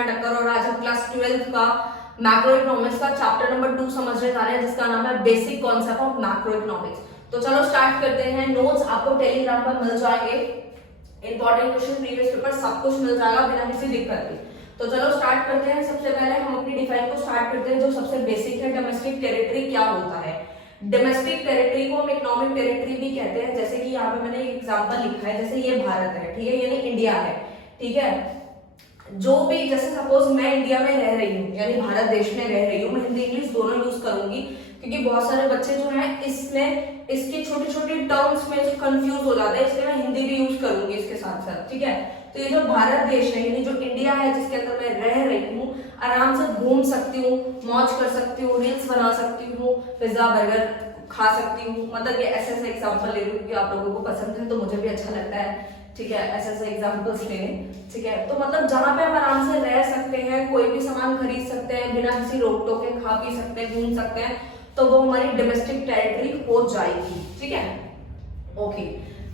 मीना टक्कर और आज हम क्लास 12th का मैक्रो इकोनॉमिक्स का चैप्टर नंबर 2 समझने जा रहे हैं जिसका नाम है basic concept of macro economics. तो चलो स्टार्ट करते हैं। नोट्स आपको टेलीग्राम पर मिल जाएंगे, इंपॉर्टेंट क्वेश्चन प्रीवियस पेपर सब कुछ मिल जाएगा बिना किसी दिक्कत के। तो चलो स्टार्ट करते हैं। सबसे पहले हम अपनी डिफाइन को स्टार्ट करते हैं जो सबसे बेसिक है। डोमेस्टिक टेरिटरी क्या होता है? डोमेस्टिक टेरिटरी को हम इकोनॉमिक टेरिटरी भी कहते हैं। जैसे कि यहाँ पे मैंने एक एग्जांपल लिखा है, जैसे ये भारत है, ठीक है, यानी इंडिया है, ठीक है। जो भी जैसे सपोज मैं इंडिया में रह रही हूँ, यानी भारत देश में रह रही हूँ, मैं हिंदी इंग्लिश दोनों यूज करूंगी क्योंकि बहुत सारे बच्चे जो हैं इसमें इसकी छोटी छोटी टर्म्स में कंफ्यूज हो जाते हैं, इसलिए मैं हिंदी भी यूज करूंगी इसके साथ साथ, ठीक है। तो ये जो भारत देश है यानी जो इंडिया है जिसके अंदर मैं रह रही हूँ, आराम से घूम सकती हूँ, मौज कर सकती हूँ, रील्स बना सकती हूँ, पिज्जा बर्गर खा सकती हूँ। मतलब ये ऐसे ऐसे एग्जाम्पल ले रही हूँ क्योंकि आप लोगों को पसंद है तो मुझे भी अच्छा लगता है, ठीक है, ऐसे ऐसे एग्जाम्पल्स लेने, ठीक है। तो मतलब जहाँ पे हम आराम से रह सकते हैं, कोई भी सामान खरीद सकते हैं, बिना किसी रोक टोक के खा पी सकते हैं, घूम सकते हैं, तो वो हमारी डोमेस्टिक टेरिटरी हो जाएगी, ठीक है। ओके,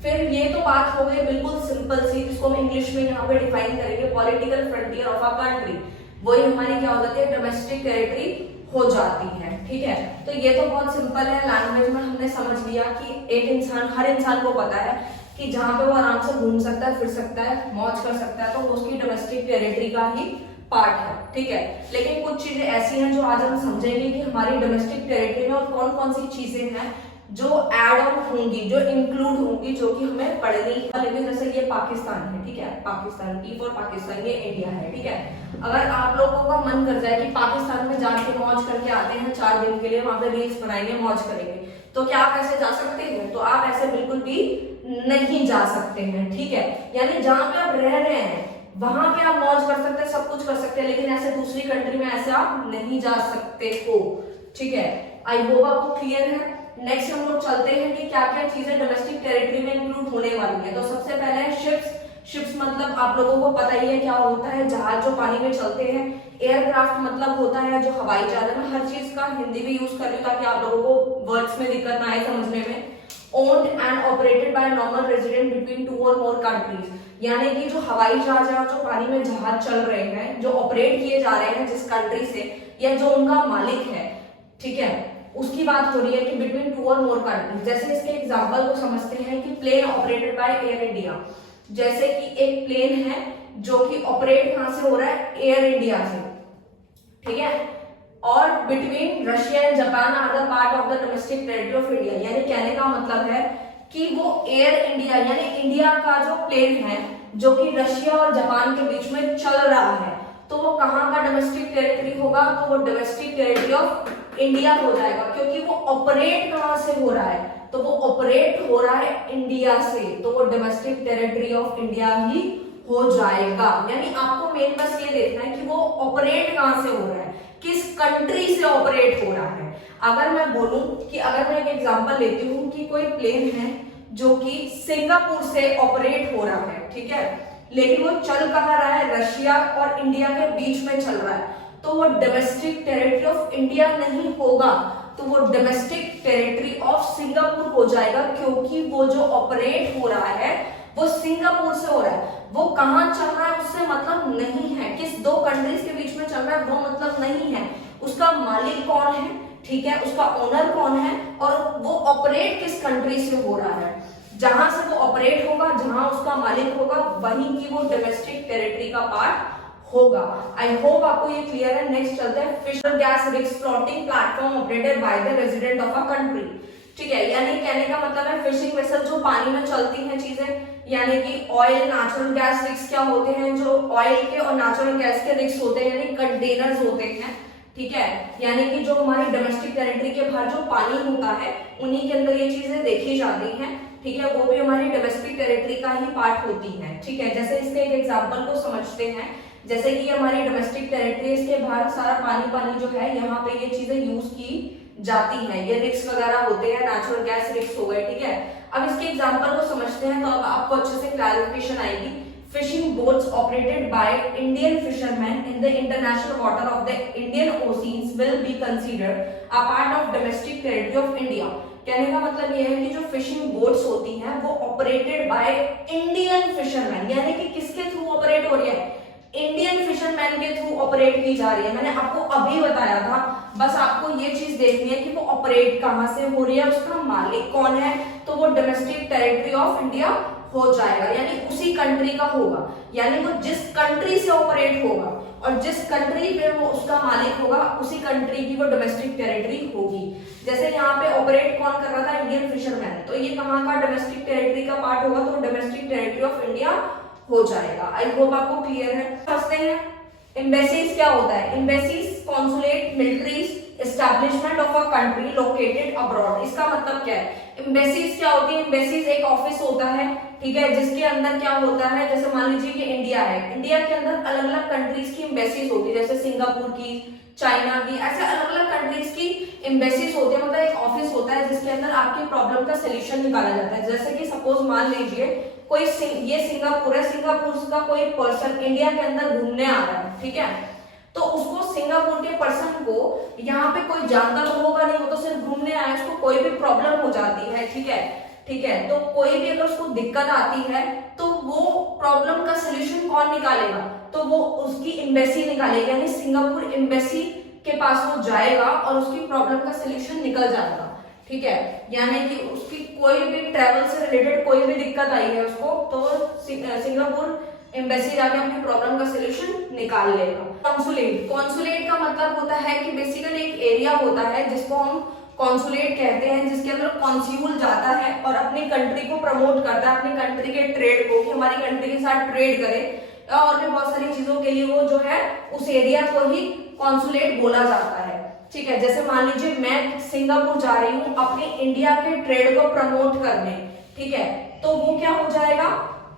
फिर ये तो बात हो गई बिल्कुल सिंपल सी, जिसको हम इंग्लिश में यहाँ पे डिफाइन करेंगे political frontier of a country. वही हमारी क्या हो जाती है? डोमेस्टिक टेरिटरी हो जाती है, ठीक है। तो ये तो बहुत सिंपल है, लैंग्वेज में हमने समझ लिया कि एक इंसान, हर इंसान को पता है कि जहां पे वो आराम से घूम सकता है, फिर सकता है, मौज कर सकता है, तो वो उसकी डोमेस्टिक टेरिटरी का ही पार्ट है, ठीक है। लेकिन कुछ चीजें ऐसी हैं जो आज हम समझेंगे कि हमारी डोमेस्टिक टेरिटरी में और कौन कौन सी चीजें हैं जो ऐड ऑन होंगी, जो इंक्लूड होंगी, जो कि हमें पढ़नी है। लेकिन जैसे ये पाकिस्तान है, ठीक है, पाकिस्तान, पी फॉर पाकिस्तान, ये इंडिया है, ठीक है। अगर आप लोगों का मन कर जाए कि पाकिस्तान में जाके मौज करके आते हैं 4 दिन के लिए, वहां पे रील्स बनाएंगे, मौज करेंगे, तो क्या आप ऐसे जा सकते हैं? तो आप ऐसे बिल्कुल भी नहीं जा सकते हैं, ठीक है। यानी जहां पे आप रह रहे हैं वहां पे आप मौज कर सकते हैं, सब कुछ कर सकते हैं, लेकिन ऐसे दूसरी कंट्री में ऐसे आप नहीं जा सकते हो, ठीक है। आई होप आपको क्लियर है। नेक्स्ट हम लोग चलते हैं कि क्या क्या चीजें डोमेस्टिक टेरिटरी में इंक्लूड होने वाली है। तो सबसे पहले है शिप्स। शिप्स मतलब आप लोगों को पता ही है क्या होता है, जहाज जो पानी में चलते हैं। एयरक्राफ्ट मतलब होता है जो हवाई जहाज है। मैं हर चीज का हिंदी भी यूज कर रही हूँ ताकि आप लोगों को वर्ड्स में दिक्कत ना आए समझने में। Owned and operated by normal resident between 2 और मोर कंट्रीज, यानी कि जो हवाई जहाज है और जो पानी में जहाज चल रहे हैं, जो ऑपरेट किए जा रहे हैं जिस कंट्री से, या जो उनका मालिक है, ठीक है, उसकी बात हो रही है कि बिटवीन 2 और मोर कंट्रीज। जैसे इसके एग्जांपल को समझते हैं कि plane operated by Air India. जैसे कि एक प्लेन है जो कि ऑपरेट कहां से हो रहा है? एयर इंडिया से, ठीक है। और between Russia and Japan are the part of the domestic territory of India, यानी कहने का मतलब है कि वो एयर इंडिया यानी इंडिया का जो प्लेन है जो कि रशिया और जापान के बीच में चल रहा है, तो वो कहां का डोमेस्टिक टेरिटरी होगा? तो वो डोमेस्टिक टेरिटरी ऑफ इंडिया हो जाएगा, क्योंकि वो ऑपरेट कहां से हो रहा है? तो वो ऑपरेट हो रहा है इंडिया से, तो वो डोमेस्टिक टेरिटरी ऑफ इंडिया ही हो जाएगा। यानी आपको मेन बस ये देखना है कि वो ऑपरेट कहां से हो रहा है, किस कंट्री से ऑपरेट हो रहा है। अगर मैं बोलूं कि अगर मैं एक एग्जांपल लेती हूं कि कोई प्लेन है जो कि सिंगापुर से ऑपरेट हो रहा है, ठीक है, लेकिन वो चल कहां रहा है? रशिया और इंडिया के बीच में चल रहा है, तो वो डोमेस्टिक टेरिटरी ऑफ इंडिया नहीं होगा, तो वो डोमेस्टिक टेरिटरी ऑफ सिंगापुर हो जाएगा, क्योंकि वो जो ऑपरेट हो रहा है वो सिंगापुर से हो रहा है। वो कहां चल रहा है उससे मतलब नहीं है, किस 2 कंट्रीज के बीच में चल रहा है वो मतलब नहीं है, उसका मालिक कौन है, ठीक है, उसका ओनर कौन है, और वो ऑपरेट किस कंट्री से हो रहा है। जहां से वो ऑपरेट होगा, जहां उसका मालिक होगा, वहीं की वो डोमेस्टिक टेरिटरी का पार्ट होगा। आई होप आपको ये क्लियर है। नेक्स्ट चलते हैं fisher gas rigs floating platform operated by the resident of a country, ठीक है। यानी कहने का मतलब है फिशिंग वेसल जो पानी में चलती हैं चीजें, यानी कि ऑयल नेचुरल गैस रिग्स क्या होते हैं? जो ऑयल के और नेचुरल गैस के रिग्स होते हैं, यानी कंटेनर्स होते हैं, ठीक है। यानी कि जो हमारी डोमेस्टिक टेरिटरी के बाहर जो पानी होता है उन्हीं के अंदर ये चीजें देखी जाती हैं, ठीक है, वो भी हमारी डोमेस्टिक टेरिटरी का ही पार्ट होती है, ठीक है। जैसे इसके एक एग्जांपल को समझते हैं, जैसे कि हमारी डोमेस्टिक टेरिटरी, इसके बाहर सारा पानी पानी जो है, यहाँ पे ये चीजें यूज की जाती हैं, ये रिग्स वगैरह होते हैं, नेचुरल गैस रिग्स हो गए, ठीक है। अब इसके एग्जांपल को समझते हैं तो अब आपको अच्छे से क्लैरिफिकेशन आएगी। Fishing boats operated by Indian fisherman in the international water of the Indian oceans will be considered a part of domestic territory of India. कहने का मतलब यह है कि जो फिशिंग बोट्स होती हैं वो ऑपरेटेड बाय इंडियन फिशरमैन, यानी कि किसके थ्रू ऑपरेट हो रही है? इंडियन फिशरमैन के थ्रू ऑपरेट की जा रही है। मैंने आपको अभी बताया था, बस आपको ये चीज देखनी है कि वो ऑपरेट कहां से हो रही है, उसका मालिक कौन है, तो वो डोमेस्टिक टेरिटरी ऑफ इंडिया हो जाएगा, यानी उसी कंट्री का होगा, यानी वो जिस कंट्री से ऑपरेट होगा और जिस कंट्री पे वो उसका मालिक होगा उसी कंट्री की वो डोमेस्टिक टेरिटरी होगी। जैसे यहाँ पे ऑपरेट कौन कर रहा था, इंडियन फिशरमैन, तो ये कहाँ का डोमेस्टिक टेरिटरी का पार्ट होगा, तो डोमेस्टिक टेरिटरी ऑफ इंडिया हो जाएगा। आई होप आपको क्लियर है। समझते हैं एम्बेसीज क्या होता है। Embassies consulate militaries establishment of a country located abroad. इसका मतलब क्या है, एम्बेसीज क्या होती है, एम्बेसीज एक ऑफिस होता है, ठीक है, जिसके अंदर क्या होता है, जैसे मान लीजिए कि इंडिया है, इंडिया के अंदर अलग अलग कंट्रीज की एम्बेसीज होती है, जैसे सिंगापुर की, चाइना की, ऐसे अलग अलग कंट्रीज की एम्बेसीज होती है, मतलब एक ऑफिस होता है जिसके अंदर आपकी प्रॉब्लम का सोल्यूशन निकाला जाता है। जैसे कि सपोज मान लीजिए कोई ये सिंगापुर है, सिंगापुर का कोई पर्सन इंडिया के अंदर घूमने आ रहा है, ठीक है, तो उसको सिंगापुर के पर्सन को यहाँ पे कोई जानता तो होगा नहीं, वो तो सिर्फ घूमने आया, उसको कोई भी प्रॉब्लम हो जाती है, ठीक है, ठीक है, तो कोई भी अगर उसको दिक्कत आती है तो वो प्रॉब्लम का सोल्यूशन कौन निकालेगा, तो वो उसकी एम्बेसी निकालेगी, यानी सिंगापुर एम्बेसी के पास वो जाएगा और उसकी प्रॉब्लम का सोल्यूशन निकल जाएगा, ठीक है, यानी कि उसकी कोई भी ट्रैवल से रिलेटेड कोई भी दिक्कत आई है उसको, तो सिंगापुर एम्बेसी जाके अपनी प्रॉब्लम का सोल्यूशन निकाल लेगा। कॉन्सुलेट, कॉन्सुलेट का मतलब होता है कि बेसिकली एक एरिया होता है जिसको हम कॉन्सुलेट कहते हैं, जिसके अंदर कॉन्स्यूल जाता है और अपनी कंट्री को प्रमोट करता है, अपनी कंट्री के ट्रेड को, कि हमारी कंट्री के साथ ट्रेड करे, और भी बहुत सारी चीजों के लिए वो जो है उस एरिया को ही कॉन्सुलेट बोला जाता है, ठीक है। जैसे मान लीजिए मैं सिंगापुर जा रही हूँ अपने इंडिया के ट्रेड को प्रमोट करने, ठीक है, तो वो क्या हो जाएगा,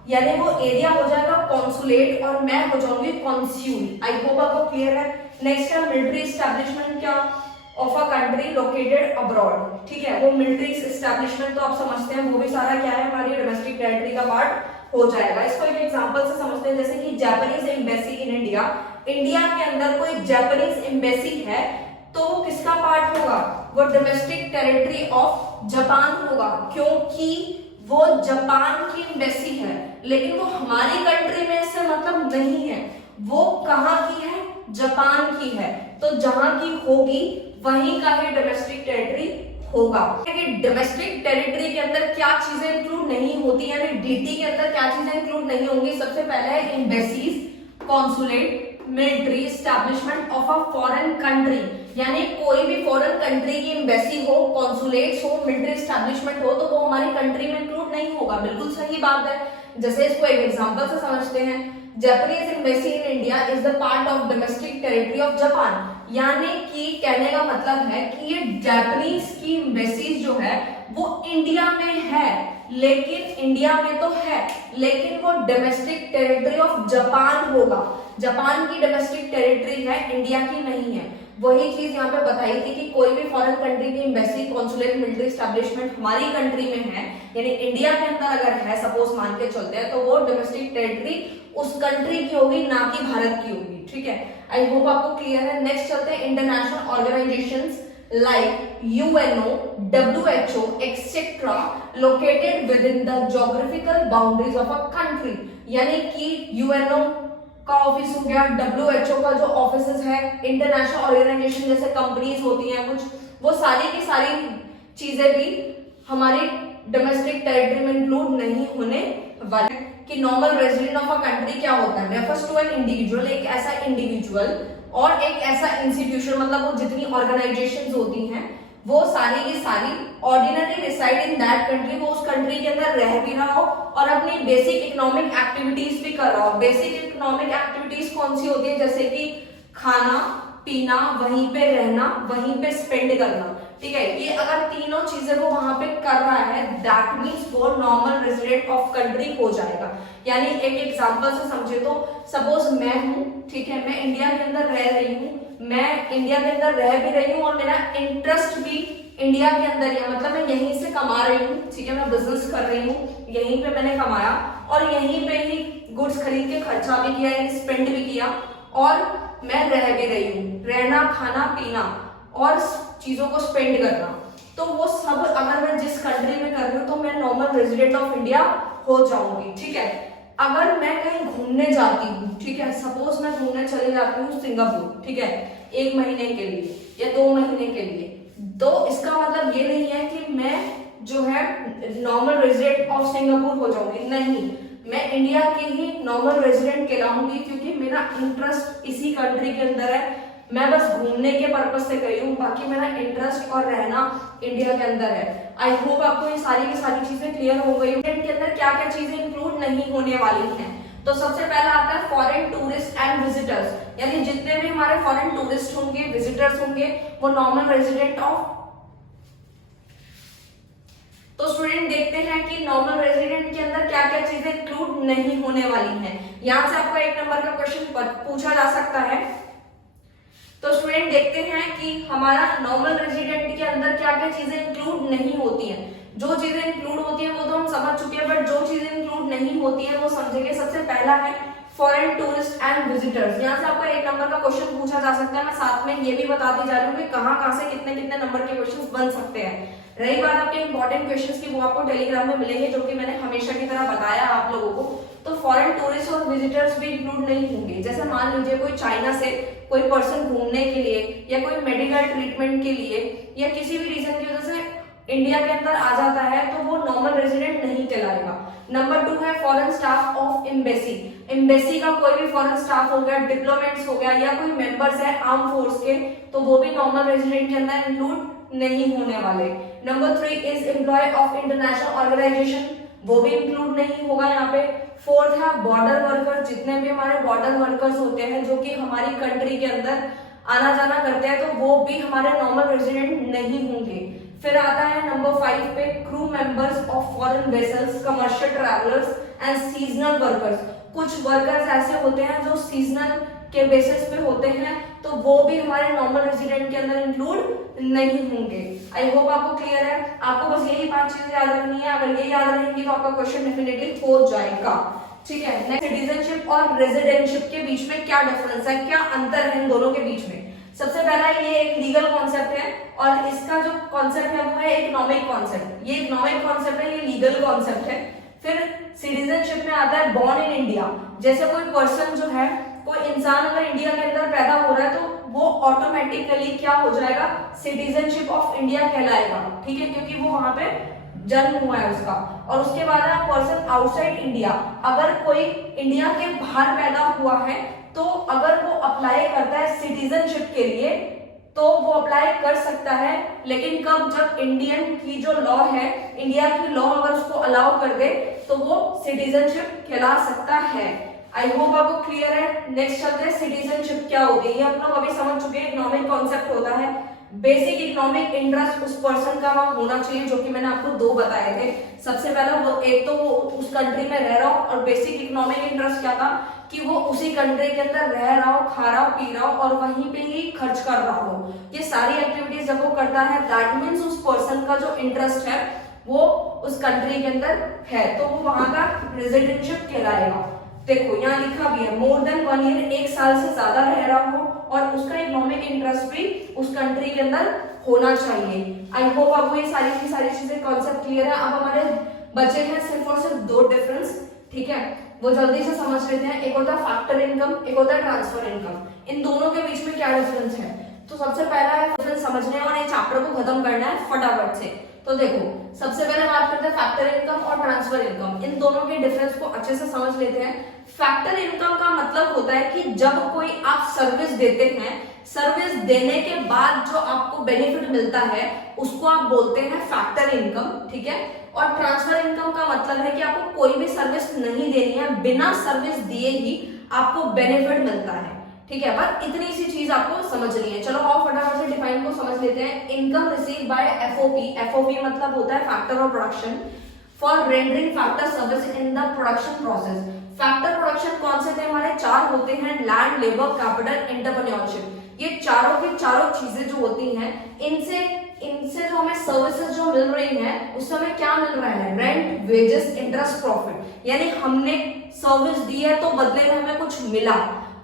यानी वो एरिया हो जाएगा कॉन्सुलेट और मैं हो जाऊंगी कॉन्स्यूल। आई होप आपको क्लियर है। नेक्स्ट है मिलिट्री एस्टैब्लिशमेंट क्या of a country located abroad, ठीक है, वो मिलिट्री एस्टैब्लिशमेंट तो आप समझते हैं, वो भी सारा क्या है, हमारी डोमेस्टिक टेरिटरी का पार्ट हो जाएगा। इसको एक एग्जांपल से समझते हैं, जैसे कि Japanese embassy in India, India के अंदर कोई जापानीज एम्बेसी है तो वो किसका पार्ट होगा, वो डोमेस्टिक टेरिटरी ऑफ जापान होगा, क्योंकि वो जापान की एम्बेसी है, लेकिन वो हमारी कंट्री में इससे मतलब नहीं है, वो कहाँ की है, जापान की है, तो जहां की होगी वहीं का ही डोमेस्टिक टेरिटरी होगा। डोमेस्टिक टेरिटरी के अंदर क्या चीजें इंक्लूड नहीं होती, यानी डीटी के अंदर क्या चीजें इंक्लूड नहीं होंगी, सबसे पहले है embassies, consulate, military establishment of a foreign country, यानी कोई भी फॉरेन कंट्री की एम्बेसी हो, कॉन्सुलेट्स हो, मिलिट्री एस्टैब्लिशमेंट हो, तो वो हमारी कंट्री में इंक्लूड नहीं होगा। बिल्कुल सही बात है। जैसे इसको एक एग्जांपल से समझते हैं, Japanese embassy in India is the part of domestic territory of Japan, यानी कि कहने का मतलब है कि ये जापानीज की एम्बेसी जो है वो इंडिया में है, लेकिन इंडिया में तो है, लेकिन वो डोमेस्टिक टेरिटरी ऑफ जापान होगा, जापान की डोमेस्टिक टेरिटरी है, इंडिया की नहीं है। वही चीज यहाँ पे बताई थी कि कोई भी फॉरेन कंट्री की एम्बेसी, कॉन्सुलेट, मिलिट्री एस्टैब्लिशमेंट हमारी कंट्री में है, यानी इंडिया के अंदर अगर है, सपोज मान के चलते हैं, तो वो डोमेस्टिक टेरिटरी उस कंट्री की होगी, ना कि भारत की होगी, ठीक है। आई होप आपको क्लियर है। नेक्स्ट चलते हैं international organisations like UNO, WHO, etc. located within the geographical boundaries of a country, यानी कि UNO का ऑफिस हो गया, WHO का जो ऑफिसेस है, इंटरनेशनल ऑर्गेनाइजेशन जैसे कंपनीज होती हैं कुछ, वो सारी की सारी चीजें भी हमारी डोमेस्टिक टेरिटरी में इंक्लूड नहीं होने वाले। कि normal resident of a country क्या होता है, रेफर्स टू एन इंडिविजुअल, एक ऐसा इंडिविजुअल और एक ऐसा इंस्टीट्यूशन, मतलब वो जितनी ऑर्गेनाइजेशंस होती हैं वो सारी की सारी ordinary reside in that country, वो उस कंट्री के अंदर रह भी रहा हो और अपनी बेसिक इकोनॉमिक एक्टिविटीज भी कर रहा हो। बेसिक इकोनॉमिक एक्टिविटीज कौन सी होती है, जैसे कि खाना पीना, वहीं पे रहना, वहीं पे स्पेंड करना, ठीक है, ये अगर तीनों चीजें वो वहां पे कर रहा है, दैट मीन्स वो नॉर्मल रेजिडेंट ऑफ कंट्री हो जाएगा। यानी एक एग्जांपल से समझे तो सपोज मैं हूँ, ठीक है, मैं इंडिया के अंदर रह रही हूँ, मैं इंडिया के अंदर रह भी रही हूँ और मेरा इंटरेस्ट भी इंडिया के अंदर है, मतलब मैं यहीं से कमा रही हूँ, ठीक है, मैं बिजनेस कर रही हूँ, यहीं पे मैंने कमाया और यहीं पे ही गुड्स खरीद के खर्चा भी किया, स्पेंड भी किया और मैं रह भी रही हूँ, रहना खाना पीना और चीजों को स्पेंड करना, तो वो सब अगर मैं जिस कंट्री में कर रही हूँ तो मैं नॉर्मल रेजिडेंट ऑफ इंडिया हो जाऊंगी, ठीक है। अगर मैं कहीं घूमने जाती हूँ, ठीक है, सपोज मैं घूमने चली जाती हूँ सिंगापुर, ठीक है, 1 महीने के लिए या 2 महीने के लिए, तो इसका मतलब ये नहीं है कि मैं जो है नॉर्मल रेजिडेंट ऑफ सिंगापुर हो जाऊंगी, नहीं, मैं इंडिया की ही नॉर्मल रेजिडेंट कहलाऊंगी, क्योंकि मेरा इंटरेस्ट इसी कंट्री के अंदर है, मैं बस घूमने के पर्पज से गई हूँ, बाकी मेरा इंटरेस्ट और रहना इंडिया के अंदर है। आई होप आपको ये सारी की सारी चीजें क्लियर हो गई। के अंदर क्या क्या चीजें इंक्लूड नहीं होने वाली हैं, तो सबसे पहला आता है फॉरेन टूरिस्ट एंड विजिटर्स, यानी जितने भी हमारे फॉरेन टूरिस्ट होंगे, विजिटर्स होंगे, वो नॉर्मल रेजिडेंट ऑफ। तो स्टूडेंट देखते हैं कि नॉर्मल रेजिडेंट के अंदर क्या क्या चीजें इंक्लूड नहीं होने वाली हैं। यहां से आपको 1 नंबर का क्वेश्चन पूछा जा सकता है। तो स्टूडेंट देखते हैं कि हमारा नॉर्मल रेजिडेंट के अंदर क्या क्या चीजें इंक्लूड नहीं होती हैं। जो चीजें इंक्लूड होती हैं वो तो हम समझ चुके हैं, बट जो चीजें इंक्लूड नहीं होती है वो समझेंगे। सबसे पहला है फॉरेन टूरिस्ट एंड विजिटर्स। यहाँ से आपको 1 नंबर का क्वेश्चन पूछा जा सकता है। मैं साथ में ये भी बताती जा रही हूँ कि कहाँ से कितने कितने नंबर के क्वेश्चन बन सकते हैं। रही बात आपके इंपॉर्टेंट क्वेश्चंस की, वो आपको टेलीग्राम में मिलेंगे, जो कि मैंने हमेशा की तरह बताया आप लोगों को। तो फॉरेन टूरिस्ट और विजिटर्स भी इंक्लूड नहीं होंगे। जैसे मान लीजिए कोई चाइना से कोई पर्सन घूमने के लिए या कोई मेडिकल ट्रीटमेंट के लिए या किसी भी रीजन की वजह से इंडिया के अंदर आ जाता है, तो वो नॉर्मल रेजिडेंट नहीं कहलाएगा। नंबर 2 है foreign staff of embassy. Embassy का कोई भी फॉरेन स्टाफ हो गया, डिप्लोमेट्स हो गया, या कोई मेंबर्स है आर्म फोर्स के, तो वो भी नॉर्मल रेजिडेंट के अंदर इंक्लूड नहीं होने वाले। Number 3 is employ of international organisation, वो भी इंक्लूड नहीं होगा यहाँ पे। 4th है बॉर्डर वर्कर, जितने भी हमारे बॉर्डर वर्कर्स होते हैं जो कि हमारी कंट्री के अंदर आना जाना करते हैं, तो वो भी हमारे नॉर्मल रेजिडेंट नहीं होंगे। फिर आता है नंबर 5 पे crew members of foreign vessels, commercial travellers and seasonal workers. कुछ वर्कर्स ऐसे होते हैं जो सीजनल के बेसिस पे होते हैं, तो वो भी हमारे नॉर्मल रेजिडेंट के अंदर इंक्लूड नहीं होंगे। आई होप आपको क्लियर है। आपको बस यही 5 चीजें याद रखनी है। अगर ये याद रहेंगी तो आपका क्वेश्चन डेफिनेटली हो जाएगा। ठीक है, नेक्स्ट सिटीजनशिप और रेजिडेंटशिप के बीच में क्या डिफरेंस है, क्या अंतर है इन दोनों के बीच में। सबसे पहला ये एक लीगल कॉन्सेप्ट है और इसका जो कॉन्सेप्ट है वो है इकोनॉमिक कॉन्सेप्ट। ये इकोनॉमिक कॉन्सेप्ट है, ये लीगल कॉन्सेप्ट है। फिर सिटीजनशिप में आता है बॉर्न इन इंडिया। जैसे कोई पर्सन जो है, कोई इंसान अगर इंडिया के अंदर पैदा हो रहा है तो वो ऑटोमेटिकली क्या हो जाएगा, सिटीजनशिप ऑफ इंडिया कहलाएगा। ठीक है, क्योंकि वो वहां पे जन्म हुआ है उसका। और उसके बाद है पर्सन आउटसाइड इंडिया। अगर कोई इंडिया के बाहर पैदा हुआ है तो अगर वो अप्लाई करता है सिटीजनशिप के लिए तो वो अप्लाई कर सकता है, लेकिन कब, जब इंडियन की जो लॉ है, इंडिया की लॉ अगर उसको अलाउ कर दे तो वो सिटीजनशिप कहला सकता है। आई होप आपको क्लियर है। नेक्स्ट चलते हैं सिटीजनशिप क्या होती है। ये हम लोग अभी समझ चुके हैं। इकोनॉमिक कॉन्सेप्ट होता है, बेसिक इकोनॉमिक इंटरेस्ट उस पर्सन का वहां होना चाहिए, जो कि मैंने आपको 2 बताए थे। सबसे पहला वो एक तो वो उस कंट्री में रह रहा हो, और बेसिक इकोनॉमिक इंटरेस्ट क्या था कि वो उसी कंट्री के अंदर रह रहा हो, खा रहा हो, पी रहा हो और वहीं पे ही खर्च कर रहा हो। ये सारी एक्टिविटीज जब वो करता है, दैट मीन्स उस पर्सन का जो इंटरेस्ट है वो उस कंट्री के अंदर है, तो वो वहां का रेजिडेंटशिप कहलाएगा। देखो यहाँ लिखा भी है मोर देन 1 ईयर, 1 साल से ज्यादा रह रहा हो और उसका इकोनॉमिक इंटरेस्ट भी उस कंट्री के अंदर होना चाहिए। आई होप आपको ये सारी की सारी चीजें कॉन्सेप्ट क्लियर है। अब हमारे बचे हैं सिर्फ और सिर्फ 2 डिफरेंस। ठीक है, वो जल्दी से समझ लेते हैं। एक होता है फैक्टर इनकम, एक होता है ट्रांसफर इनकम। इन दोनों के बीच में क्या डिफरेंस है, तो सबसे पहला है डिफरेंस समझने और ये चैप्टर को खत्म करना है फटाफट से। तो देखो, सबसे पहले बात करते हैं फैक्टर इनकम और ट्रांसफर इनकम। इन दोनों के डिफरेंस को अच्छे से समझ लेते हैं। फैक्टर इनकम का मतलब होता है कि जब कोई आप सर्विस देते हैं, सर्विस देने के बाद जो आपको बेनिफिट मिलता है उसको आप बोलते हैं फैक्टर इनकम। ठीक है, और ट्रांसफर इनकम का मतलब है कि आपको कोई भी सर्विस नहीं देनी है, बिना सर्विस दिए ही आपको बेनिफिट मिलता है। ठीक है, बस इतनी सी चीज आपको समझनी है। चलो आओ फटाफट से डिफाइन को समझ लेते हैं। Income receive by FOP. FOP मतलब होता है factor of production for rendering factor service in the production process. Factor production कौन से थे हमारे? 4 होते हैं, लैंड, लेबर, कैपिटल, एंटरप्रेन्योरशिप। ये चारों की चारों चीजें जो होती हैं, इनसे जो हमें सर्विसेज जो मिल रही हैं उससे हमें क्या मिल रहा है? Rent, wages, interest, profit. यानी हमने सर्विस दी है तो बदले में हमें कुछ मिला,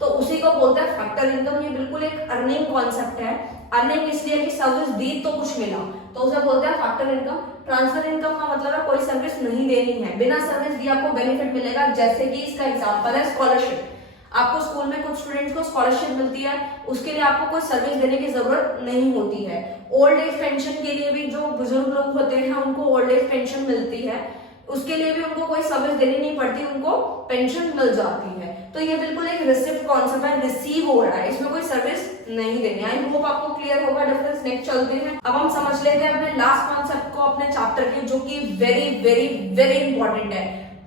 तो उसी को बोलते हैं फैक्टर इनकम। ये बिल्कुल एक अर्निंग कॉन्सेप्ट है। अर्निंग इसलिए कि सर्विस दी तो कुछ मिला, तो उसे बोलते हैं फैक्टर इनकम। ट्रांसफर इनकम का मतलब है कोई सर्विस नहीं देनी है, बिना सर्विस दिए आपको बेनिफिट मिलेगा। जैसे कि इसका एग्जांपल है स्कॉलरशिप। आपको स्कूल में कुछ स्टूडेंट्स को स्कॉलरशिप मिलती है, उसके लिए आपको कोई सर्विस देने की जरूरत नहीं होती है। ओल्ड एज पेंशन के लिए भी जो बुजुर्ग लोग होते हैं उनको ओल्ड एज पेंशन मिलती है, उसके लिए भी उनको कोई सर्विस देनी नहीं पड़ती, उनको पेंशन मिल जाती है। तो ये बिल्कुल एक रिसिप्ट कॉन्सेप्ट है, रिसीव हो रहा है, इसमें कोई सर्विस नहीं देनी। आई होप आपको क्लियर होगा डिफरेंस। नेक्स्ट चलते हैं, अब हम समझ लेते हैं अपने लास्ट कॉन्सेप्ट को अपने चैप्टर के, जो कि वेरी वेरी वेरी इंपॉर्टेंट है,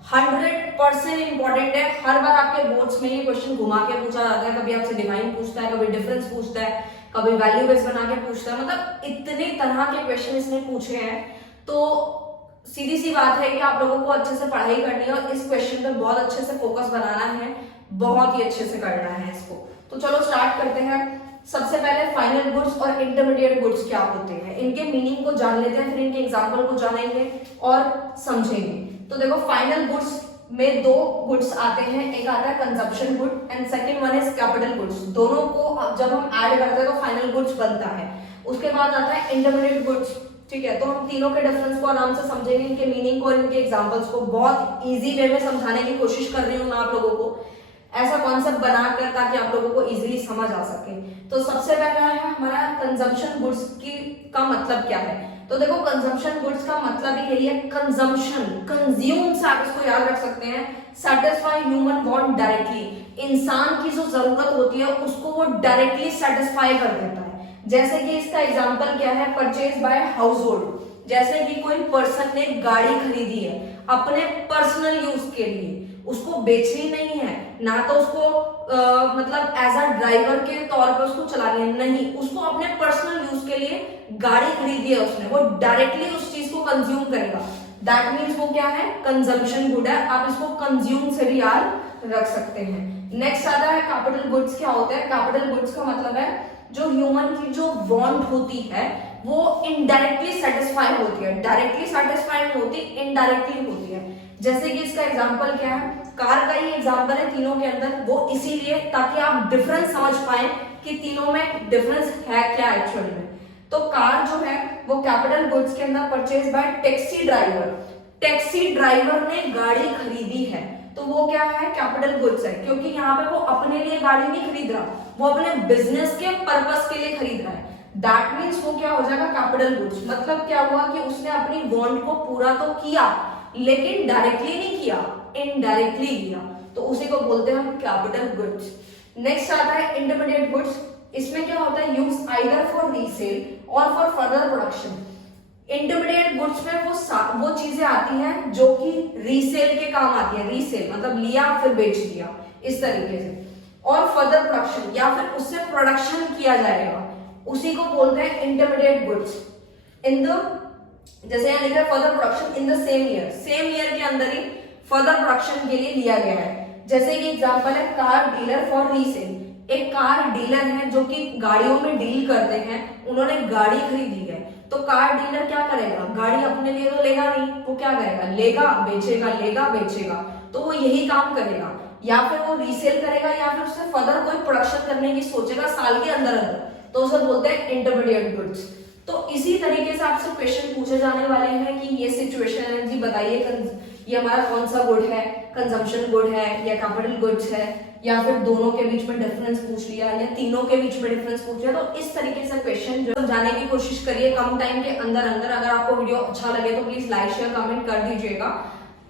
100% इंपॉर्टेंट है। हर बार आपके बोर्ड्स में ये क्वेश्चन घुमा के पूछा जाता है, कभी आपसे डिवाइन पूछता है, कभी डिफरेंस पूछता है, कभी वैल्यू बेस बना के पूछता है, मतलब इतने तरह के क्वेश्चन इसने पूछे हैं। तो सीधी सी बात है कि आप लोगों को अच्छे से पढ़ाई करनी है और इस क्वेश्चन पे बहुत अच्छे से फोकस बनाना है, बहुत ही अच्छे से करना है इसको। तो चलो स्टार्ट करते हैं। सबसे पहले फाइनल गुड्स और इंटरमीडिएट गुड्स क्या होते हैं, इनके मीनिंग को जान लेते हैं, फिर इनके एग्जाम्पल को जानेंगे और समझेंगे। तो देखो फाइनल गुड्स में दो गुड्स आते हैं, एक आता है consumption good and second one is capital goods. दोनों को जब हम ऐड करते हैं तो फाइनल गुड्स बनता है। उसके बाद आता है इंटरमीडिएट गुड्स, ठीक है। तो हम तीनों के डिफरेंस को आराम से समझेंगे, इनके मीनिंग को, इनके एग्जांपल्स को बहुत इजी वे में समझाने की कोशिश कर रही हूँ मैं आप लोगों को, ऐसा कॉन्सेप्ट बनाकर ताकि आप लोगों को इजीली समझ आ सके। तो सबसे पहला है हमारा कंजम्पशन गुड्स का मतलब क्या है। तो देखो कंजम्पशन गुड्स का मतलब ही यही है, कंजम्पशन, कंज्यूम से आप इसको याद रख सकते हैं, सेटिस्फाई ह्यूमन वांट डायरेक्टली, इंसान की जो जरूरत होती है उसको वो डायरेक्टली सेटिस्फाई कर देता है। जैसे कि इसका एग्जांपल क्या है, परचेज बाय हाउस होल्ड। जैसे कि कोई पर्सन ने गाड़ी खरीदी है अपने पर्सनल यूज के लिए, उसको बेचनी नहीं है, ना तो उसको मतलब एज अ ड्राइवर के तौर पर उसको चलानी है, नहीं, उसको अपने पर्सनल यूज के लिए गाड़ी खरीदी है उसने, वो डायरेक्टली उस चीज को कंज्यूम करेगा। दैट मीन्स वो क्या है, कंजम्पशन गुड है। आप इसको कंज्यूम से भी याद रख सकते हैं। नेक्स्ट आता है कैपिटल गुड्स। क्या होता है कैपिटल गुड्स का मतलब है जो ह्यूमन की जो वांट होती है वो इनडायरेक्टली सेटिस्फाई होती है, डायरेक्टली सेटिस्फाई नहीं होती, इनडायरेक्टली होती है। जैसे कि इसका एग्जांपल क्या है, कार का ही एग्जांपल है तीनों के अंदर, वो इसीलिए ताकि आप डिफरेंस समझ पाए कि तीनों में डिफरेंस है क्या एक्चुअल में। तो कार जो है वो कैपिटल गुड्स के अंदर purchase by taxi driver, taxi driver ने गाड़ी खरीदी है तो वो क्या है, कैपिटल गुड्स है, क्योंकि यहाँ पे वो अपने लिए गाड़ी नहीं खरीद रहा, वो अपने बिजनेस के पर्पस के लिए खरीद रहा है। दैट मीन्स वो क्या हो जाएगा, कैपिटल गुड्स। मतलब क्या हुआ कि उसने अपनी वांट को पूरा तो किया लेकिन डायरेक्टली नहीं किया, इनडायरेक्टली किया, तो उसी को बोलते हैं हम कैपिटल गुड्स। नेक्स्ट आता है इंटरमीडिएट गुड्स। इसमें क्या होता है, यूज आइदर फॉर रीसेल और for further production. Intermediate goods में वो चीजें आती हैं जो कि रीसेल के काम आती है, रीसेल मतलब लिया फिर बेच दिया इस तरीके से, और फर्दर प्रोडक्शन या फिर उससे प्रोडक्शन किया जाएगा, उसी को बोलते हैं इंटरमीडिएट गुड्स। इन द जैसे यहाँ लिखा है further production in the same year, same year के अंदर ही फर्दर प्रोडक्शन के लिए लिया गया है। जैसे कि एग्जांपल है कार डीलर फॉर रीसेल। एक कार डीलर है जो कि गाड़ियों में डील करते हैं, उन्होंने गाड़ी खरीदी है, तो कार डीलर क्या करेगा, गाड़ी अपने लिए तो लेगा नहीं, वो क्या करेगा, लेगा बेचेगा, लेगा बेचेगा, तो वो यही काम करेगा, या फिर वो रीसेल करेगा या फिर उससे फर्दर कोई प्रोडक्शन करने की सोचेगा साल के अंदर अंदर, तो उसे बोलते हैं इंटरमीडिएट गुड्स। तो इसी तरीके से आपसे क्वेश्चन पूछे जाने वाले हैं कि ये सिचुएशन है जी, बताइए ये हमारा कौन सा गुड है, कंजम्पशन गुड है या कैपिटल गुड्स है, या फिर दोनों के बीच में डिफरेंस पूछ लिया या तीनों के बीच में डिफरेंस पूछ लिया। तो इस तरीके से क्वेश्चन जो जाने की कोशिश करिए कम टाइम के अंदर अंदर। अगर आपको वीडियो अच्छा लगे तो प्लीज लाइक शेयर कमेंट कर दीजिएगा,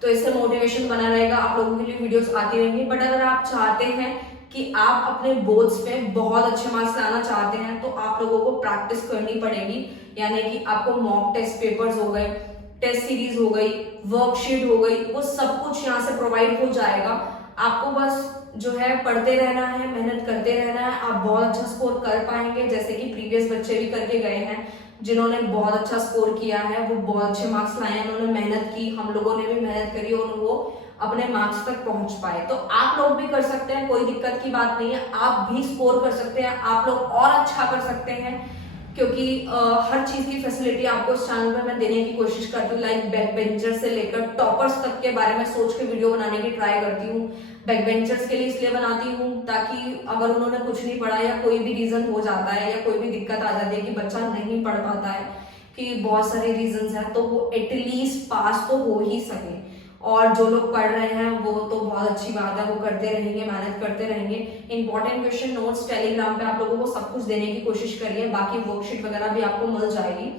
तो इससे मोटिवेशन बना रहेगा, आप लोगों के लिए वीडियोस आती रहेंगी। बट अगर आप चाहते हैं कि आप अपने बोर्ड्स पे बहुत अच्छे मार्क्स लाना चाहते हैं तो आप लोगों को प्रैक्टिस करनी पड़ेगी, यानी कि आपको मॉक टेस्ट पेपर्स हो गए, टेस्ट सीरीज हो गई, वर्कशीट हो गई, वो सब कुछ यहाँ से प्रोवाइड हो जाएगा। आपको बस जो है पढ़ते रहना है, मेहनत करते रहना है, आप बहुत अच्छा स्कोर कर पाएंगे। जैसे कि प्रीवियस बच्चे भी करके गए हैं जिन्होंने बहुत अच्छा स्कोर किया है, वो बहुत अच्छे मार्क्स लाए हैं, उन्होंने मेहनत की, हम लोगों ने भी मेहनत करी और वो अपने मार्क्स तक पहुंच पाए। तो आप लोग भी कर सकते हैं, कोई दिक्कत की बात नहीं है, आप भी स्कोर कर सकते हैं, आप लोग और अच्छा कर सकते हैं, क्योंकि हर चीज की फैसिलिटी आपको इस चैनल पर मैं देने की कोशिश करती हूँ। लाइक बैक बेंचर से लेकर टॉपर्स तक के बारे में सोच के वीडियो बनाने की ट्राई करती हूँ। बैक बेंचर्स के लिए इसलिए बनाती हूँ ताकि अगर उन्होंने कुछ नहीं पढ़ा या कोई भी रीजन हो जाता है या कोई भी दिक्कत आ जाती है कि बच्चा नहीं पढ़ पाता है, कि बहुत सारे रीजंस हैं, तो वो एटलीस्ट पास तो हो ही सके। और जो लोग पढ़ रहे हैं वो तो बहुत अच्छी बात है, वो करते रहेंगे, मेहनत करते रहेंगे। इंपॉर्टेंट क्वेश्चन नोट्स टेलीग्राम पे आप लोगों को सब कुछ देने की कोशिश करिए, बाकी वर्कशीट वगैरह भी आपको मिल जाएगी।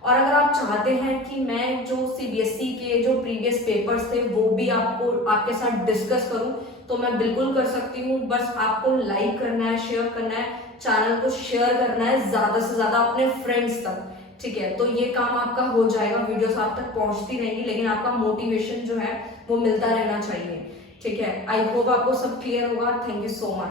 और अगर आप चाहते हैं कि मैं जो सीबीएसई के जो प्रीवियस पेपर्स थे वो भी आपके साथ डिस्कस करूं, तो मैं बिल्कुल कर सकती हूँ। बस आपको लाइक करना है, शेयर करना है, चैनल को शेयर करना है ज्यादा से ज्यादा अपने फ्रेंड्स तक, ठीक है। तो ये काम आपका हो जाएगा, वीडियोस आप तक पहुंचती रहेंगी, लेकिन आपका मोटिवेशन जो है वो मिलता रहना चाहिए, ठीक है। आई होप आपको सब क्लियर होगा। Thank you so much.